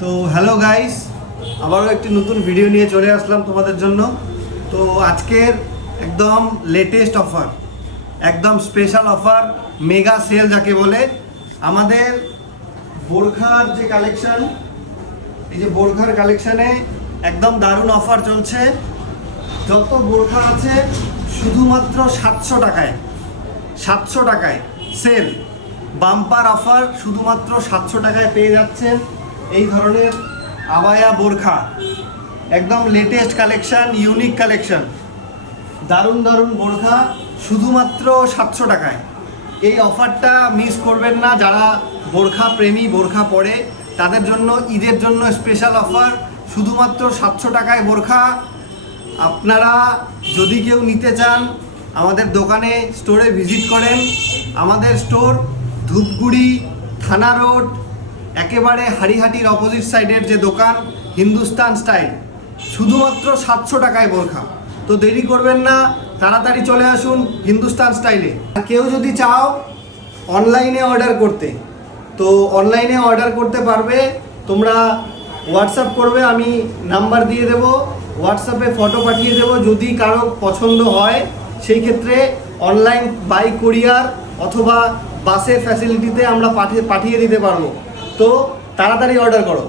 তো hello guys, আবারও একটি নতুন ভিডিও নিয়ে চলে আসলাম তোমাদের জন্য। তো আজকের একদম লেটেস্ট অফার, একদম স্পেশাল অফার, মেগা সেল যাকে বলে, আমাদের বোরখার যে কালেকশন, এই যে বোরখার কালেকশনে একদম দারুণ অফার চলছে। যত বোরখা আছে শুধুমাত্র 700 টাকায় সেল, বাম্পার অফার, শুধুমাত্র 700 টাকায় পেয়ে যাচ্ছেন এই ধরনের আবায়া বোরখা। একদম লেটেস্ট কালেকশন, ইউনিক কালেকশন, দারুণ দারুণ বোরখা শুধুমাত্র 700 টাকায়। এই অফারটা মিস করবেন না। যারা বোরখা প্রেমী, বোরখা পরে, তাদের জন্য ঈদের জন্য স্পেশাল অফার, শুধুমাত্র 700 টাকায় বোরখা। আপনারা যদি কেউ নিতে চান আমাদের দোকানে, স্টোরে ভিজিট করেন। আমাদের স্টোর ধূপগুড়ি থানা রোড, একেবারে হাড়িহাটির অপোজিট সাইডের যে দোকান, হিন্দুস্তান স্টাইল, শুধুমাত্র 700 টাকায় বোরখা। তো দেরি করবেন না, তাড়াতাড়ি চলে আসুন হিন্দুস্তান স্টাইলে। আর কেউ যদি চাও অনলাইনে অর্ডার করতে, তো অনলাইনে অর্ডার করতে পারবে। তোমরা হোয়াটসঅ্যাপ করবে, আমি নাম্বার দিয়ে দেব, হোয়াটসঅ্যাপে ফটো পাঠিয়ে দেব। যদি কারো পছন্দ হয় সেই ক্ষেত্রে অনলাইন বাই কুরিয়ার অথবা বাসের ফ্যাসিলিটিতে আমরা পাঠিয়ে দিতে পারবো। তো তাড়াতাড়ি অর্ডার করো।